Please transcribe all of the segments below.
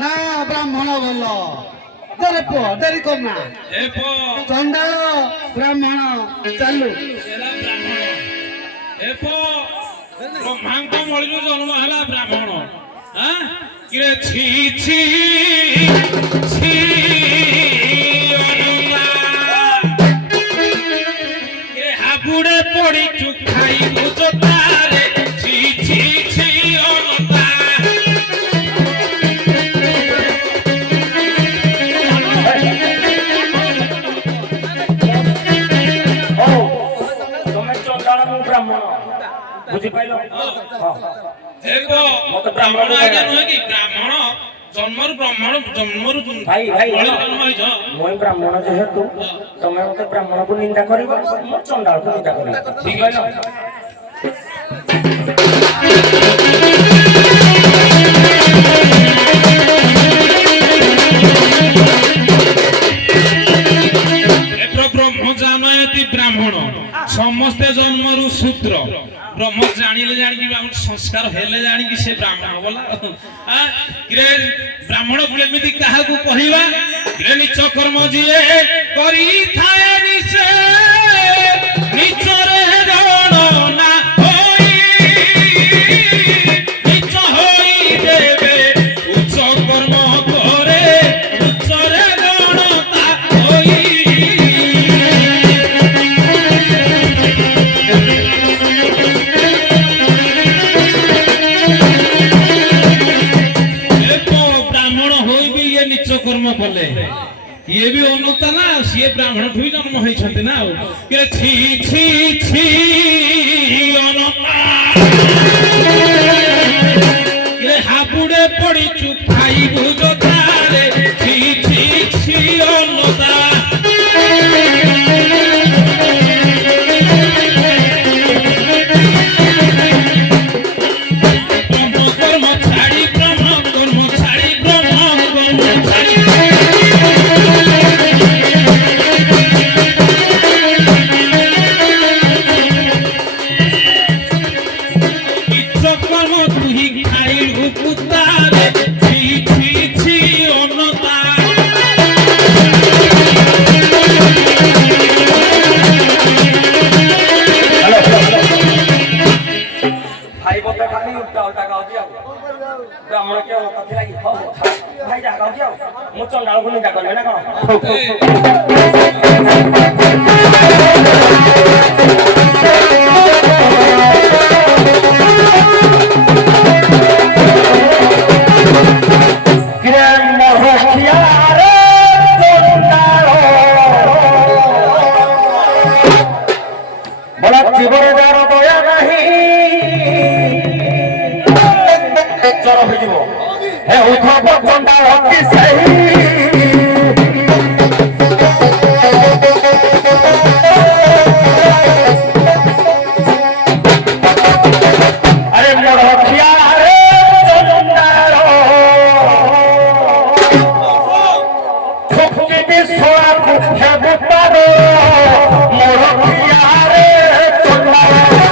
ନା ବ୍ରାହ୍ମଣ ଭଲ ଦେରେ ପୁଅ ଡେରି କରନା ଏ ପୋ ଚଣ୍ଡାଳ ବ୍ରାହ୍ମଣ ଚାଲୁ ଏ ପୋ ବ୍ରହ୍ମାଙ୍କ ମଳିରୁ ଜନ୍ମ ହେଲା ବ୍ରାହ୍ମଣ କିରେ ଛି ଛି ଛି ହାବୁଡେ ପଡିଛୁ ଖାଇବୁ ଜୋତାରେ ଛି ଛି ଛି ଅନତା ବୁଝିପାରିଲ ମତେ ବ୍ରାହ୍ମଣ ଆଜ୍ଞା ନୁହେଁ କି ବ୍ରାହ୍ମଣ ଜନ୍ମରୁ ବ୍ରାହ୍ମଣ ଜନ୍ମରୁ ଭାଇ ଭାଇ ଜନ୍ମ ହେଇଛ ମୁଁ ବ୍ରାହ୍ମଣ ଯେହେତୁ ତମେ ମତେ ବ୍ରାହ୍ମଣକୁ ନିନ୍ଦା କରିବ ମୁଁ ଚଣ୍ଡାଳକୁ ନିନ୍ଦା କରିବି ବୁଝିପାରିଲ ବ୍ରହ୍ମ ଜାନୟତି ବ୍ରାହ୍ମଣ ସମସ୍ତେ ଜନ୍ମରୁ ଶୂଦ୍ର ବ୍ରହ୍ମ ଜାଣିଲେ ଜାଣିକି ସଂସ୍କାର ହେଲେ ଜାଣିକି ସେ ବ୍ରାହ୍ମଣ ବୋଲା ବ୍ରାହ୍ମଣ କେମିତି କାହାକୁ କହିବା ନିଚ କର୍ମ ଯିଏ କରିଥାଏ ନିଚେ ନିଚରେ ଗଣନା ହୋଇ ନିଚ ହୋଇ ଦେବେ ଉଚ୍ଚ କର୍ମ ପରେ ଉଚ୍ଚରେ ଗଣତା ହୋଇ कर्म कले ये भी उन्नत ना सी ब्राह्मण ठू जन्म होती ना छी छी छी हापुड़े पड़ी चुपाई बुझारे छी छी छी अन्नता ମୁଁ ଚଣ୍ଡାଳକୁ ନିନ୍ଦା କରିବି ନା କଣ ଜୀବନଦାର ଦୟା ନାହିଁ ଚର ହୋଇଯିବ हे उठब चंडाल की सही अरे मोर हथिया रे चंडाल ठुकी भी सोना हे बुतारो मोर हथिया रे चंडाल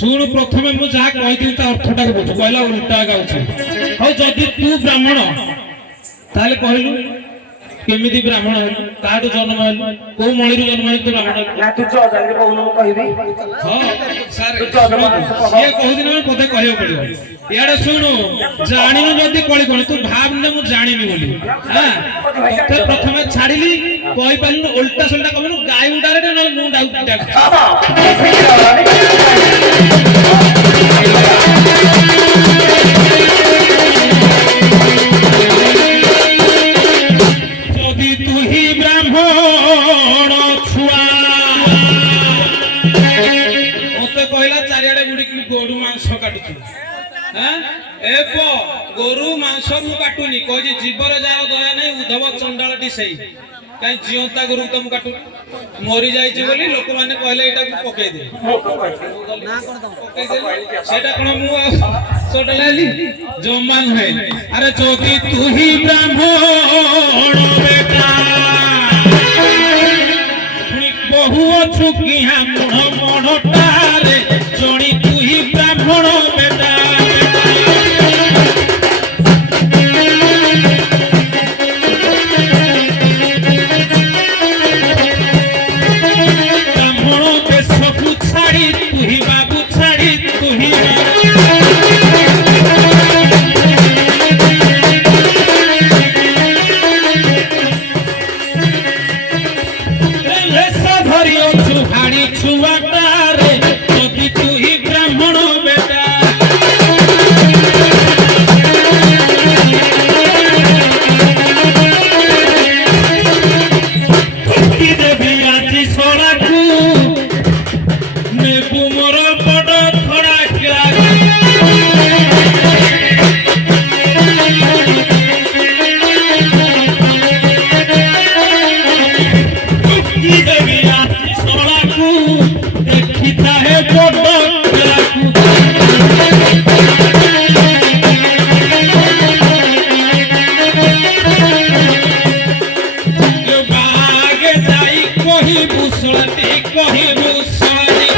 शुण प्रथम मुझे जहाँ कही अर्थटा बुझ कहला उल्टा गाँव हाँ जदि तू ब्राह्मण ताले कहलु केमिति ब्राह्मण हेलु काटू जन्म हेलु को मणिरु जन्म हेलु तू ब्राह्मण ना तू जो जाके कहनु कहबी हां सर ये कहदिन मैं पते कहयो पड़ियो याडे सुनु जानिनु जदि कळी कोन तू भाबने मु जानिनी बोली हां तो प्रथम छाडिली कहि पालिनु उल्टा सुल्टा कहनु गाय उडारे न मु डाउ ଗୋରୁ ମାଂସ କାଟୁଛୁ ଏ ପୁଅ ଗୋରୁ ମାଂସ ମୁଁ କାଟୁନି କହୁଛି ଜୀବର ଯାହାର ଦୟା ନାହିଁ ଉଦ୍ଧବ ଚଣ୍ଡାଳଟି ସେଇ କାହିଁ ଜିଅନ୍ତା ଗୋରୁ ତ ମୁଁ କାଟୁନି ମରି ଯାଇଛି ବୋଲି ଲୋକମାନେ କହିଲେ ଏଇଟାକୁ ପକେଇଦେ ସେଟା କଣ ମୁଁ ଚଣ୍ଡାଳି ଜମା ନୁହେଁ ଆରେ ଯଦି ତୁ ହି ବ୍ରାହ୍ମଣ ବେଟା বহু অছু কিহা মুঢ় মঢ়টারে জনি তুহি ব্রাহ্মণ বেটা ব্রাহ্মণ বেশকু ছাড়ি তুহি বাবু ছাড়ি তুহি হাড়ি ছুয়াটারে যদি তুই ব্রাহ্মণ বেটা দেবী আজি সড়াকু নেবু মোর বড় ধরা দেবী देखिता है बड़ो बागे जाई कही भूषणती कही भूषणी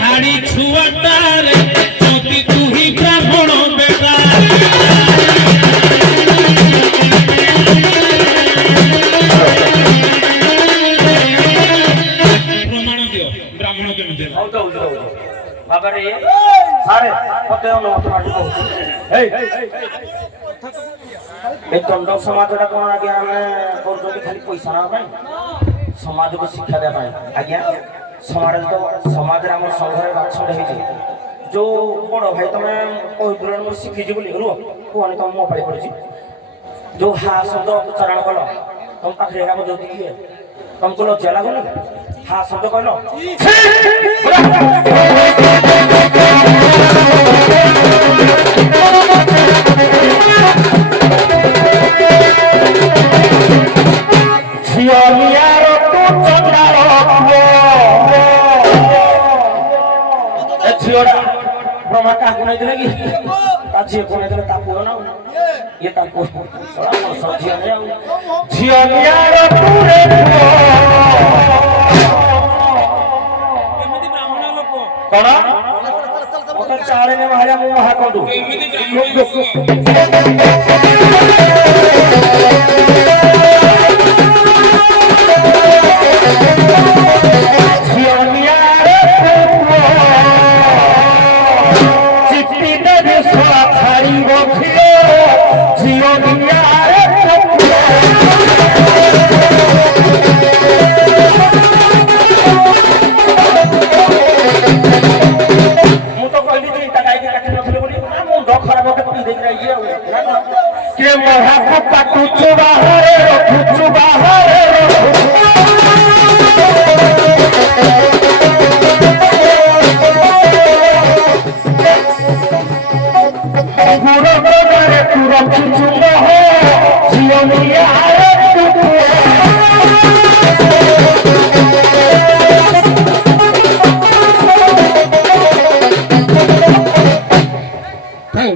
हाड़ी छुआटारे যদি তুই ব্রাহ্মণ বেটা প্রমাণ দিও ব্রাহ্মণ কেমিতে বাবারে সারে কত অনুমতি মাটি কହୁଛୁ এই দণ্ড সমাজটা কোন আজ্ঞା ଆମେ କରୁଛନ୍ତି ଖାଲି ପଇସା ନେବା ପାଇଁ ସମାଜକୁ ଶିକ୍ଷା ଦେବା ପାଇଁ ଆଜ୍ଞା ସମାଜରେ ଆମ ସଂଘରେ ବାଛଣ୍ଡ ହେଇଛି ଯୋଉ ବଡ ଭାଇ ତମେ କହିଥିଲ ମୁଁ ଶିଖିଛି ବୋଲି ରୁହ କୁହନି ତମ ମୋ ପାଳି ପଡିଛି ଯୋଉ ହା ଶବ୍ଦ ଉଚ୍ଚାରଣ କଲ ତମ ପାଖରେ ଏକା ମୁଁ ଯୋଉ କିଏ ତମକୁ ଲଜ୍ଜା ଲାଗୁନି ହା ଶବ୍ଦ କହିଲ ब्रह्मा का को नहीं देले कि ताजी को नहीं देले तापु ना ये तापु सड़ा सजिया ने झियनिया रो पुरे केमिति ब्राह्मण लोक कोन ओता चाळे ने महाया मु महा कोदु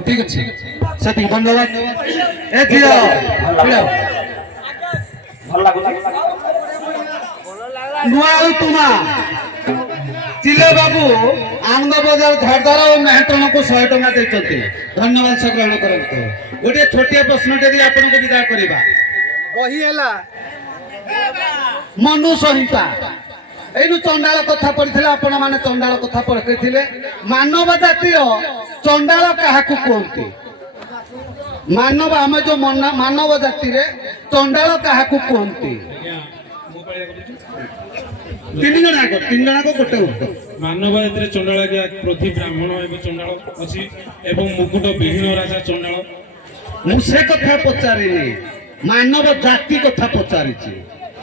ঠিক আছে সেটি ধন্যবাদ এ জিয়া ভাল লাগুছে নুয়া তুমা চিলে বাবু আনন্দ বଜାର ଝାଡ଼ଦାର ଓ ମେହେଟଣକୁ 100 ଟଙ୍କା ଦେଇଛନ୍ତି ଧନ୍ୟବାଦ ସେ ଗ୍ରହଣ କରନ୍ତୁ ଗୋଟିଏ ଛୋଟିଆ ପ୍ରଶ୍ନଟେ ଦେଇ ଆପଣଙ୍କୁ ବିଦାୟ କରିବା ବହି ହେଲା ମନୁ ସଂହିତା ଏଇନୁ ଚଣ୍ଡାଳ କଥା ପଢିଥିଲେ ଆପଣ ମାନେ ଚଣ୍ଡାଳ କଥା ପଢିଥିଲେ ମାନବ ଜାତୀୟ ଚଣ୍ଡାଳ କାହାକୁ କୁହନ୍ତି ମାନବ ଆମେ ଯୋଉ ମାନବ ଜାତିରେ ଚଣ୍ଡାଳ କାହାକୁ କୁହନ୍ତି ତିନି ଜଣକ ଗୋଟେ ଉତ୍ତର ମାନବ ଜାତିରେ ଚଣ୍ଡାଳ କ୍ରୋଧୀ ବ୍ରାହ୍ମଣ ଏବଂ ଚଣ୍ଡାଳ ଅଛି ଏବଂ ମୁକୁଟ ବିହୀନ ରାଜା ଚଣ୍ଡାଳ ମୁଁ ସେ କଥା ପଚାରିନି ମାନବ ଜାତି କଥା ପଚାରିଛି।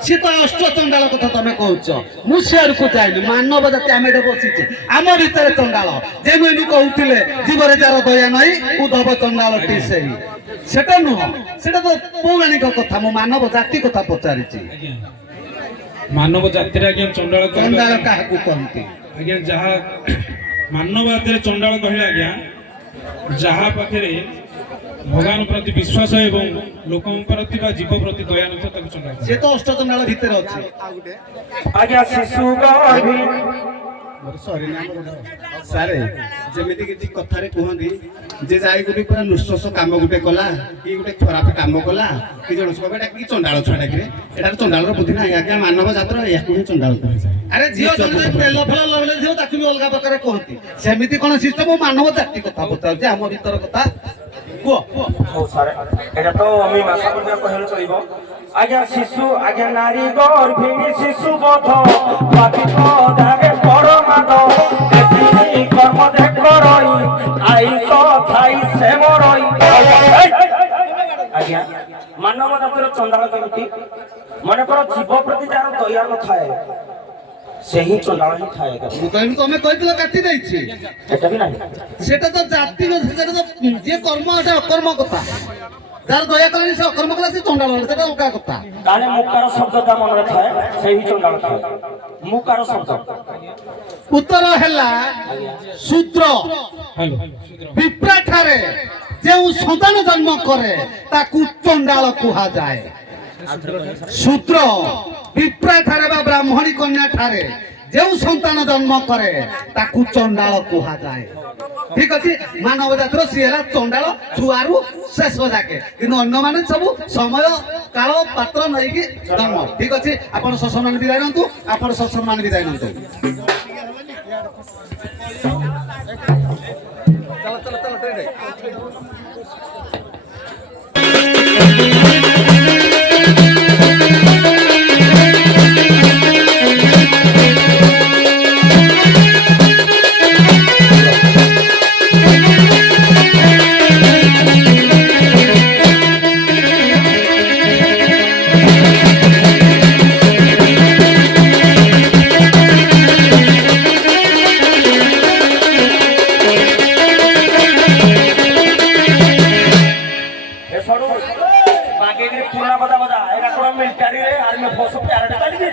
সে তো অষ্ট চণ্ডাল কথা তুমি কହୁଛ ମୁଁ ସିଆଡ଼କୁ ଯାଇନି ମାନବ ଜାତି ଆମେ ଏଠି ବସିଛେ ଆମ ଭିତରେ ଚଣ୍ଡାଳ ଯେମିତି କହୁଥିଲେ ଜୀବରେ ଯାର ଦୟା ନାହିଁ ଉଦ୍ଧବ ଚଣ୍ଡାଳଟି ସେହି ସେଟା ନୁହଁ ସେଟା ତ ପୌରାଣିକ କଥା ମୁଁ ମାନବ ଜାତି କଥା ପଚାରିଛି। ଆଜ୍ଞା ମାନବ ଜାତିରେ ଆଜ୍ଞା ଚଣ୍ଡାଳ ଚଣ୍ଡାଳ କାହାକୁ କହନ୍ତି? ଆଜ୍ଞା ଯାହା ମାନବ ଜାତିରେ ଚଣ୍ଡାଳ କହିଲେ ଆଜ୍ଞା ଯାହା ପାଖରେ ଭଗବାନ ପ୍ରତି ବିଶ୍ୱାସ ଏବଂ ଲୋକଙ୍କ ପ୍ରତି ବା ଜୀବ ପ୍ରତି ଦୟା ନଥିବ ତାକୁ ଚଣ୍ଡାଳ ସେ ତ ଅଷ୍ଟ ଚଣ୍ଡାଳ ଭିତରେ ଅଛି। ଆଜ୍ଞା ଶିଶୁ ଗର୍ଭୀ ସାରେ ଯେମିତି କିଛି କଥାରେ କୁହନ୍ତି ଯେ ଯାଇ ଗୋଟେ ପୁରା ନୃଶଂସ କାମ ଗୋଟେ କଲା କି ଗୋଟେ ଖରାପ କାମ କଲା କି ଜଣ କହିବେ ଏଟା କି ଚଣ୍ଡାଳ ଛୁଆଟା କିରେ ଏଟାର ଚଣ୍ଡାଳର ବୁଦ୍ଧି ନାହିଁ ଆଜ୍ଞା ମାନବ ଜାତିର ଏହାକୁ ହିଁ ଚଣ୍ଡାଳ କୁହାଯାଏ। ଆରେ ଝିଅ ଜଣେ ତେଲ ଫେଲ ଲଗେଇଲେ ଝିଅ ତାକୁ ବି ଅଲଗା ପ୍ରକାର କହନ୍ତି ସେମିତି କଣ ସିଷ୍ଟମ ମାନବ ଜାତି କଥା ପଚାରୁଛି ଆମ ଭିତର କଥା କୁହ। ହଉ ସାର୍ এটা তো আমি ভাষা পর্যায়ে কহিলে চলিব। আজ্ঞা শিশু আজ্ঞা নারী গর্ভিণী শিশু বধ পাপিত জাগে পরমাদ এতিনি কর্ম দেখ রই আইস খাই সে মরই। আজ্ঞা মানব জাতির চন্ডাল কেমিতি মনে কর জীব প্রতি যার দয়া নথায় ସେହି ଚଣ୍ଡାଳ ହିଁ ଥାଏ। ମୁଁ ତ ଏମିତି ତମେ କହିଥିଲ କାଟି ଦେଇଛି এটা ବି ନାହିଁ সেটা তো জাতি সেটা তো যে কর্ম এটা অকর্ম কথা যার দয়া করেনি সে অকর্ম কলা সে চণ্ডাল সেটা অলগা কথা। ତାହେଲେ ମୁକାର ଶବ୍ଦଟା ମନରେ ଥାଏ ସେହି ଚଣ୍ଡାଳ ଥାଏ ମୁକାର ଶବ୍ଦ। ଉତ୍ତର ହେଲା ଶୂଦ୍ର ହ୍ୟାଲୋ ବିପ୍ରା ଠାରେ ଯେଉଁ ସନ୍ତାନ ଜନ୍ମ କରେ ତାକୁ ଚଣ୍ଡାଳ କୁହାଯାଏ। ଶୂଦ୍ର ବିପ୍ରା ଠାରେ ବା ବ୍ରାହ୍ମଣୀ କନ୍ୟା ଠାରେ ଯେଉଁ ସନ୍ତାନ ଜନ୍ମ କରେ ତାକୁ ଚଣ୍ଡାଳ କୁହାଯାଏ। ଠିକ ଅଛି ମାନବ ଜାତିର ସିଏ ହେଲା ଚଣ୍ଡାଳ ଛୁଆରୁ ଶେଷ ଯାକେ କିନ୍ତୁ ଅନ୍ୟମାନେ ସବୁ ସମୟ କାଳ ପାତ୍ର ନେଇକି ଜନ୍ମ। ଠିକ ଅଛି ଆପଣ ଶ୍ୱଶୁରମାନେ ବିଦାୟ ନିଅନ୍ତୁ ଆପଣ ଶ୍ୱଶୁରମାନେ ବିଦାୟ ନିଅନ୍ତୁ। ପୁରୁଣା କଥା ଏଇଟା କଣ ମିଲିଟାରୀରେ ଆର୍ମି ଫୋର୍ସ ପ୍ୟାରେଡ୍ ଚାଲିଛି